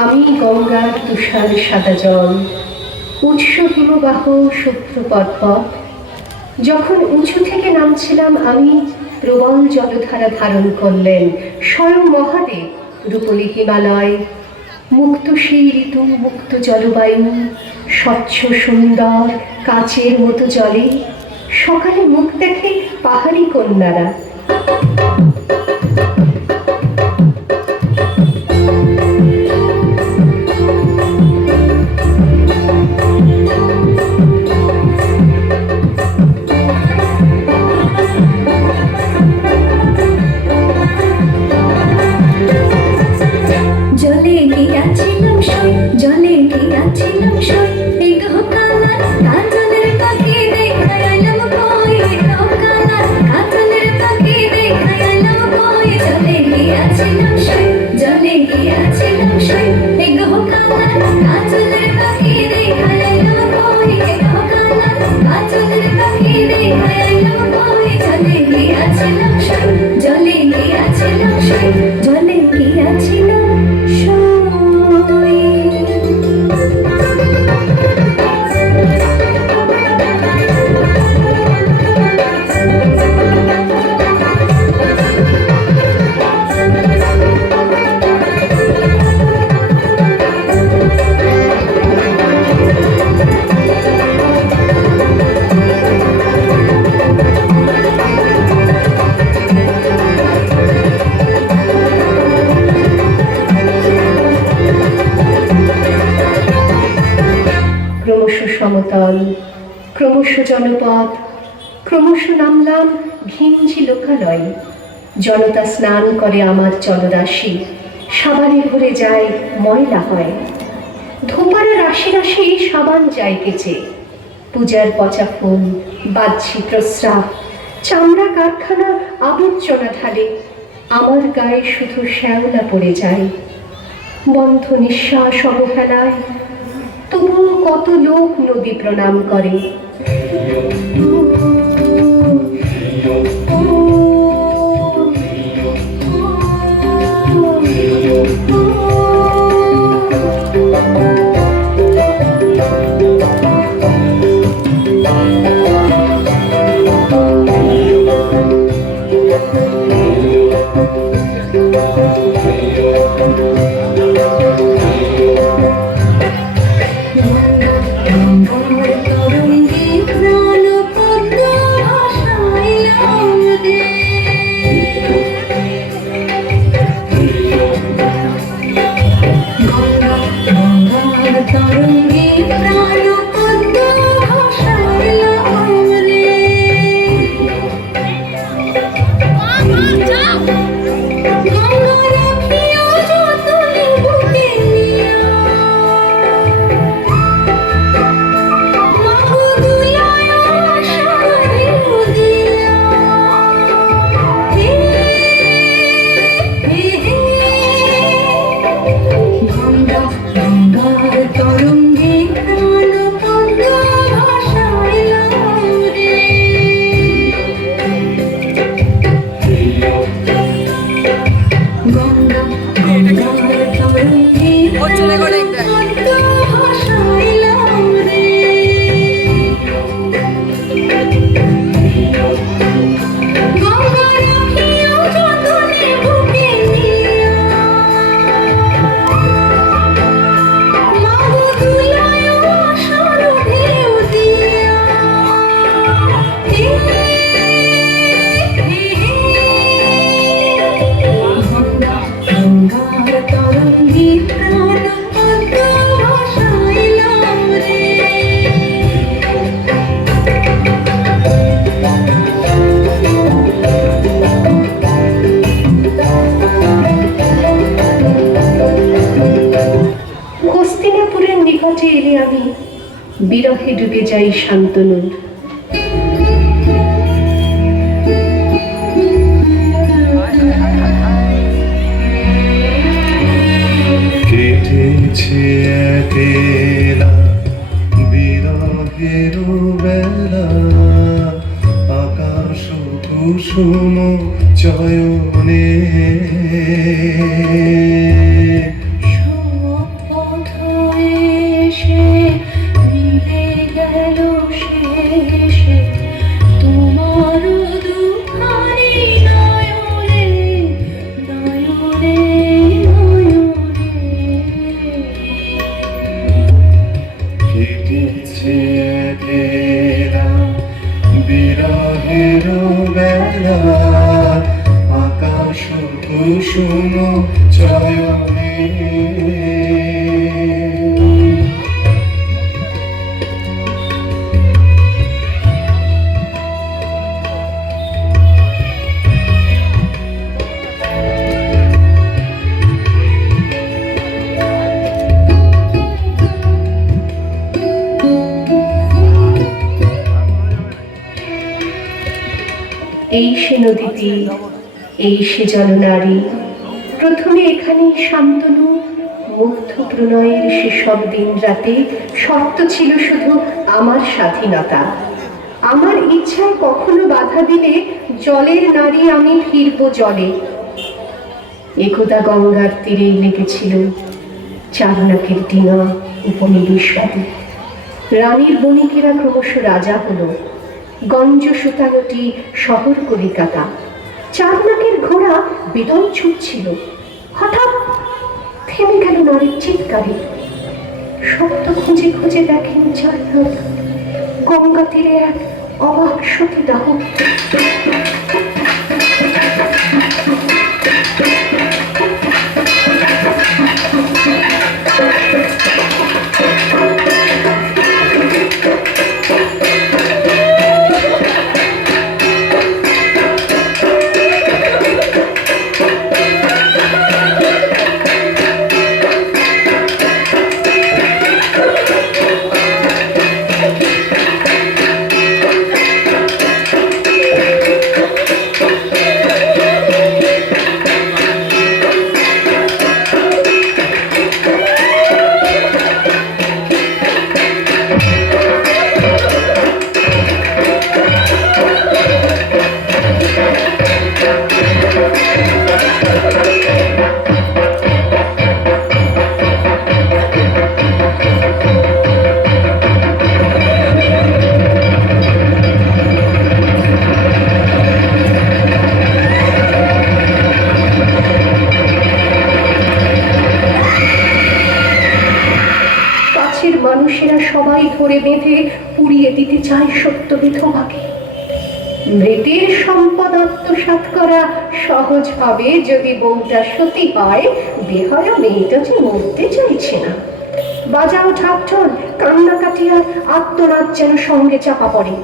আমি গঙ্গার তুষার সাদা জল, উৎস হিমবাহ শুভ্র পর্বত। যখন উঁচু থেকে নামছিলাম আমি, প্রবল জলধারা ধারণ করলেন স্বয়ং মহাদেব। রূপলি হিমালয়, মুক্ত সেই ঋতু, মুক্ত জলবায়ু, স্বচ্ছ সুন্দর কাচের মতো জলে সকালে মুখ দেখে পাহাড়ি কন্যারা। জলে গিয়াছিলাম সই, জলে গিয়াছিলাম সই, এই কালার কাজলের পাখি দেখাইলাম কই, কালার কাজলের পাখি দেখাইলাম কই। জলে গিয়াছিলাম সই, জলে গিয়াছিলাম সই, এই কালার কাজলের পাখি দেখাইলাম কই, কালার কাজলের পাখি দেখাইলাম কই। জলে গিয়াছিলাম সই, জলে গিয়াছিলাম সই, জলে গিয়াছিলাম। ক্রমশ সমতল, ক্রমশ জনপদ, ক্রমশ নামলাম ঘিঞ্জি লোকালয়। জনতা স্নান করে আমার জলরাশি, সাবানে ভরে যায় ময়লা হয়। ধোপারে রাশি রাশি সাবান যায় কেচে, পূজার পচা ফুল, বাহ্যি প্রস্রাব, চামড়া কারখানা আবর্জনা ঢালে। আমার গায়ে শুধু শ্যাওলা পড়ে যায়, বন্ধ নিঃশ্বাস অবহেলায়। তবুও কত লোক নদী প্রণাম করে। হস্তিনাপুরের নিকটে এলে আমি বিরহে ডুবে যাই শান্তনুর। কেটেছে একলা বিরহের বেলা, আকাশ কুসুম চয়নে। মিছে একলা বিরহের বেলা আকাশ কুসুম চয়নে এই সে নদীটি, এই সে জলনারী। প্রথমে এখানে শান্তনু মুগ্ধ প্রণয়ের সেসব দিন রাতে শর্ত ছিল শুধু আমার স্বাধীনতা। আমার ইচ্ছায় কখনো বাধা দিলে জলের নারী আমি ফিরব জলে। একদা গঙ্গার তীরেই লেগেছিল চারনাকের ডিঙা উপনিবেশবাদী। রানীর বণিকেরা ক্রমশ রাজা হলো। গঞ্জ সুতানটি শহর কলিকাতা। চারনাকের ঘোড়া বেদন ছুটছিল। হঠাৎ থেমে গেল নারীর চিৎকারে। শব্দ খুঁজে খুঁজে দেখেন চারনাক গঙ্গা তীরে এক অবাক সতীদাহ। মানুষেরা সবাই ধরে বেঁধে পুড়িয়ে দিতে চায় সত্য বিধবাকে। মৃতের সম্পদ আত্মসাৎ করা সহজ হবে যদি বউটা সতী হয়। বেহায়া মেয়েটা যে মরতে চাইছে না। বাজাও ঢাকঢোল, কান্নাকাটি আর আত্মনাদ যেন সঙ্গে চাপা পড়ে।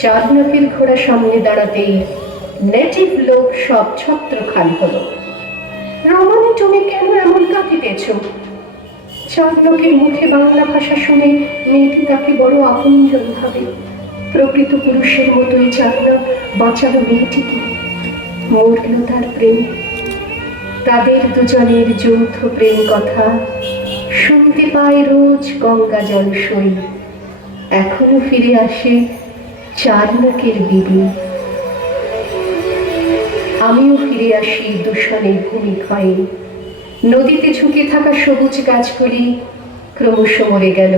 চারনাকের ঘোড়া সামনে দাঁড়াতেই নেটিভ লোক সব ছত্রখান হলো। রমণী তুমি কেন এমন কাঁদিতেছ? চারনাকের মুখে বাংলা ভাষা শুনে মেয়েটি তাকে বড় আপনজন ভাবে। প্রকৃত পুরুষের মতোই চারনাক বাঁচালো মেয়েটিকে, মরল তার প্রেম। তাদের দুজনের যৌথ প্রেম কথা শুনতে পায় রোজ গঙ্গা জলসই। এখনো ফিরে আসে চারনাকের বিবি। আমিও ফিরে আসি দূষণের ভূমিক্ষয়ে। নদীতে ঝুঁকে থাকা সবুজ গাছগুলি ক্রমশ মরে গেল।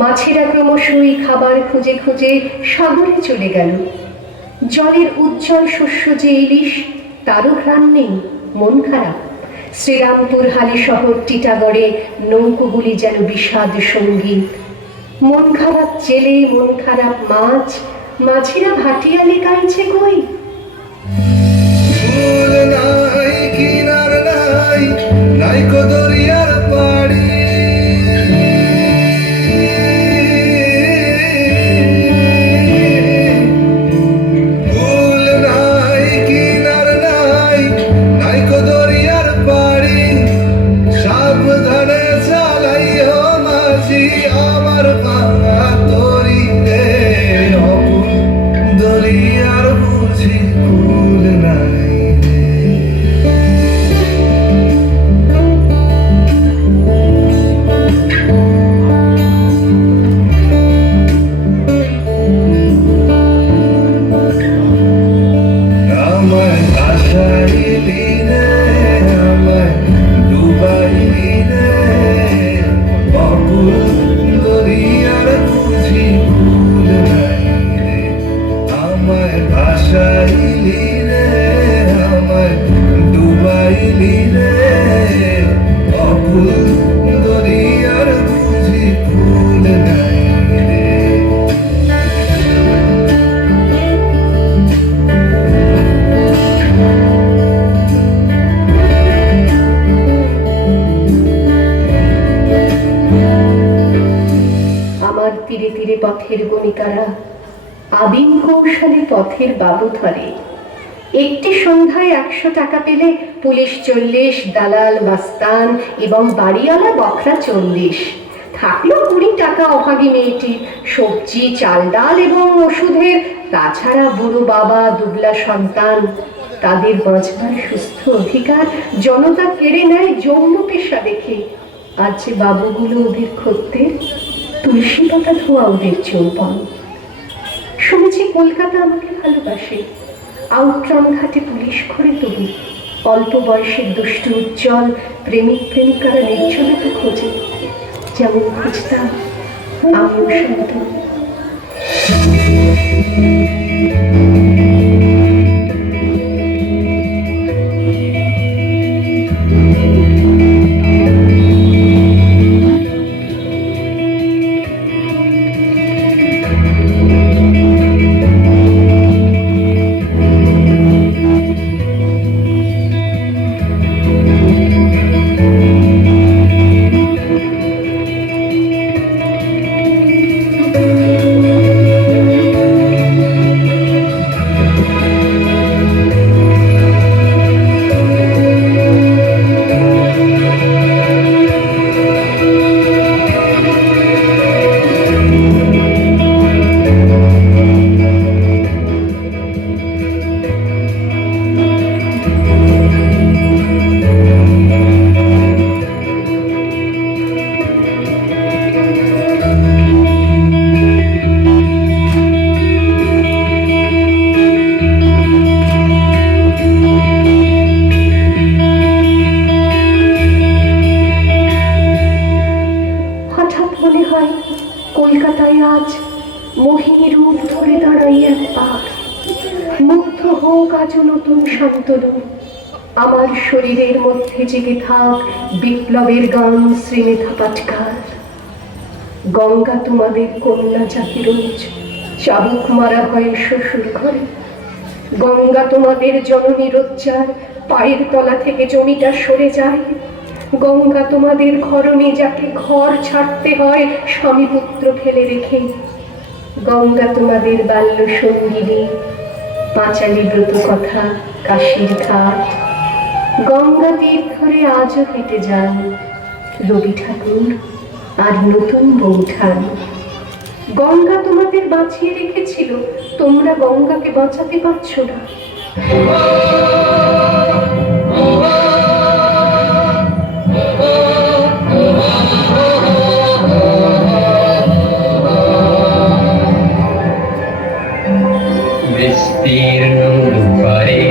মাছেরা ক্রমশই খাবার খুঁজে খুঁজে সাগরে চলে গেল। জলের উজ্জ্বল শস্য যে ইলিশ, তারও ঘ্রাণ নেই, মন খারাপ। শ্রীরামপুর হালি শহর টিটাগড়ে নৌকোগুলি যেন বিষাদ সঙ্গীত। মন খারাপ জেলে, মন খারাপ মাছ, মাছেরা ভাটিয়ালি গাইছে কই। ফুল নাই কিনার নাই, নাইকো দরিয়ার পাড়ি। ফুল নাই কিনার নাই, নাইকো দরিয়ার পাড়ি। সাবধানে চালাইও মাঝি আমার ভাঙা তরিতে। অপুর দরিয়ার বুঝি ফুল নাই। আমায় ভাসাইলি রে, আমায় ডুবাইলি রে। অপুর দরিয়ার বুঝি ফুল নাই রে। আমায় ভাসাইলি রে, আমায় ডুবাইলি রে। অপুর দরিয়ার বুঝি ফুল ধীরে পথের গণিকারা আবিন কৌশলে পথের বাবু ধরে। একটি সন্ধ্যায় 100 টাকা পেলে পুলিশ 40, দালাল মাস্তান এবং বাড়িওয়ালা বখরা 40। থাকলো 20 টাকা অভাগী মেয়েটির, সবজি চাল ডাল এবং ওষুধের। তাছাড়া বুড়ো বাবা, দুবলা সন্তান, তাদের বাঁচবার সুস্থ অধিকার জনতা কেড়ে নেয় যৌন পেশা দেখে। আর যে বাবুগুলো ওদের খদ্দের, তুলসী পাতা ধোয়া ওদের চৌপান। শুনেছি কলকাতা আমাকে ভালোবাসে, আউটরাম ঘাটে পুলিশ করে তবু অল্প বয়সের দুষ্টু উজ্জ্বল প্রেমিক প্রেমিকারা নির্জনতা খোঁজে, যেমন খুঁজতাম আমিও শান্ত। কলকাতায় আজ মোহিনী রূপ ধরে দাঁড়াই একবার, মুগ্ধ হোক আজ নতুন শান্তনু। আমার শরীরের মধ্যে জেগে থাক বিপ্লবের গান শ্রীমেধা পাটকার। গঙ্গা তোমাদের কন্যা যাকে রোজ চাবুক মারা হয় শ্বশুর ঘরে। গঙ্গা তোমাদের জননী রোজ্জার পায়ের তলা থেকে জমিটা সরে যায়। গঙ্গা তোমাদের ঘরণী যাকে ঘর ছাড়তে হয় স্বামী পুত্র ফেলে রেখে। গঙ্গা তোমাদের বাল্য সঙ্গিনী, পাঁচালী ব্রত কথা, কাশীর ঘাট। গঙ্গা তীর ধরে আজও হেঁটে যান রবি ঠাকুর আর নতুন বৌঠান। গঙ্গা তোমাদের বাঁচিয়ে রেখেছিল, তোমরা গঙ্গাকে বাঁচাতে পারছো না। বিস্তীর্ণ পারে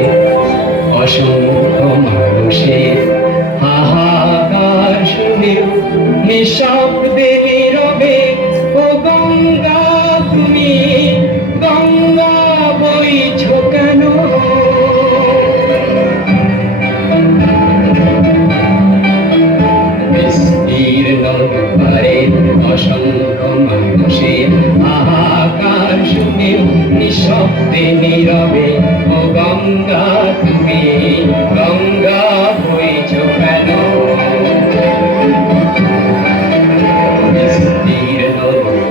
অসংখ্য মানুষের হাহাকার শুনে নিঃশব্দে নীরবে, ও গঙ্গা তুমি গঙ্গা বইছো কেন? বিস্তীর্ণ পারে অসংখ্য মানুষের হাহাকার শুনে নিঃশব্দে নীরবে, ও গঙ্গা তুমি গঙ্গা বইছো কেন? বিস্তীর্ণ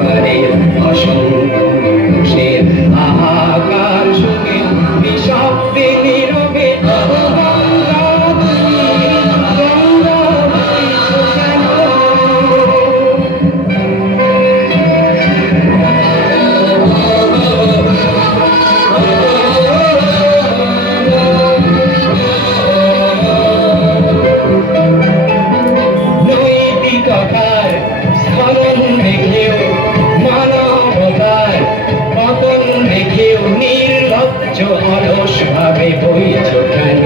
পারে অসংখ্য মানুষের হাহাকার শুনে নিঃশব্দে নীরবে, ও গঙ্গা তুমি গঙ্গা বইছো কেন? নৈতিকতার স্খলন দেখেও, মানবতার পতন দেখেও নির্লজ্জ অলস ভাবে বইছো কেন?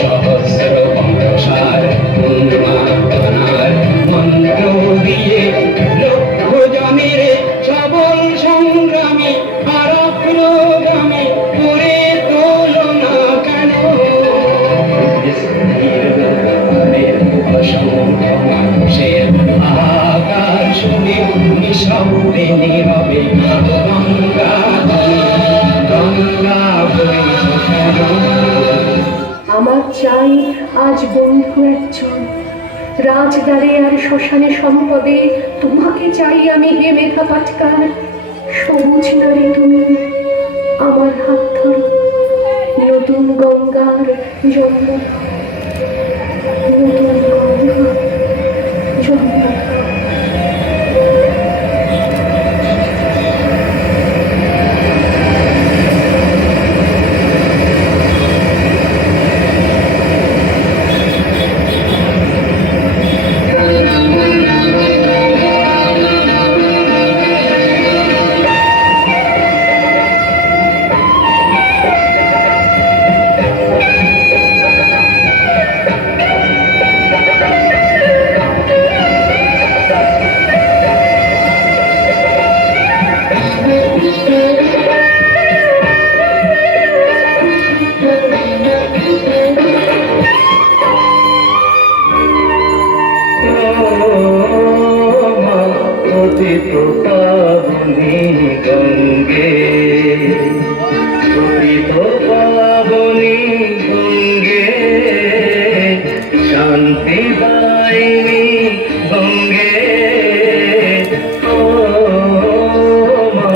সহস্র বংশার উন্মাদনার মন্ত্র দিয়ে লক্ষ জনের সবল সংগ্রামী আর অগ্রগামী করে তোলো না কেন? অসংখ্য মানুষের হাহাকার শুনে নিঃশব্দে নীরবে, গঙ্গা গঙ্গা বইছো কেন? আমার চাই আজ বন্ধু একজন, রাজদ্বারে আর শ্মশানে সম্পদে তোমাকে চাই আমি হে মেঘা পাটকার। সবুজ নারী তুমি আমার হাত ধরো, নতুন গঙ্গার জন্ম, নতুন গঙ্গার জন্ম। পতিত পাবনি গঙ্গে, পতিত পাবনি গঙ্গে, শান্তি দায়িনী গঙ্গে। ও মা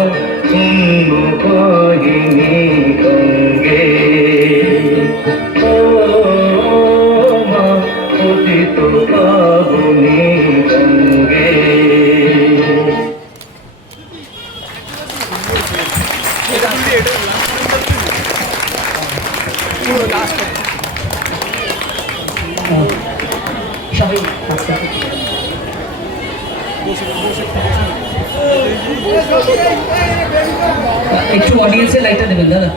পুণ্য কাহিনী গঙ্গে, ও মা পতিত পাবনি গঙ্গে। সবাই একটু অডিয়েন্সের লাইটটা দেবেন দাদা।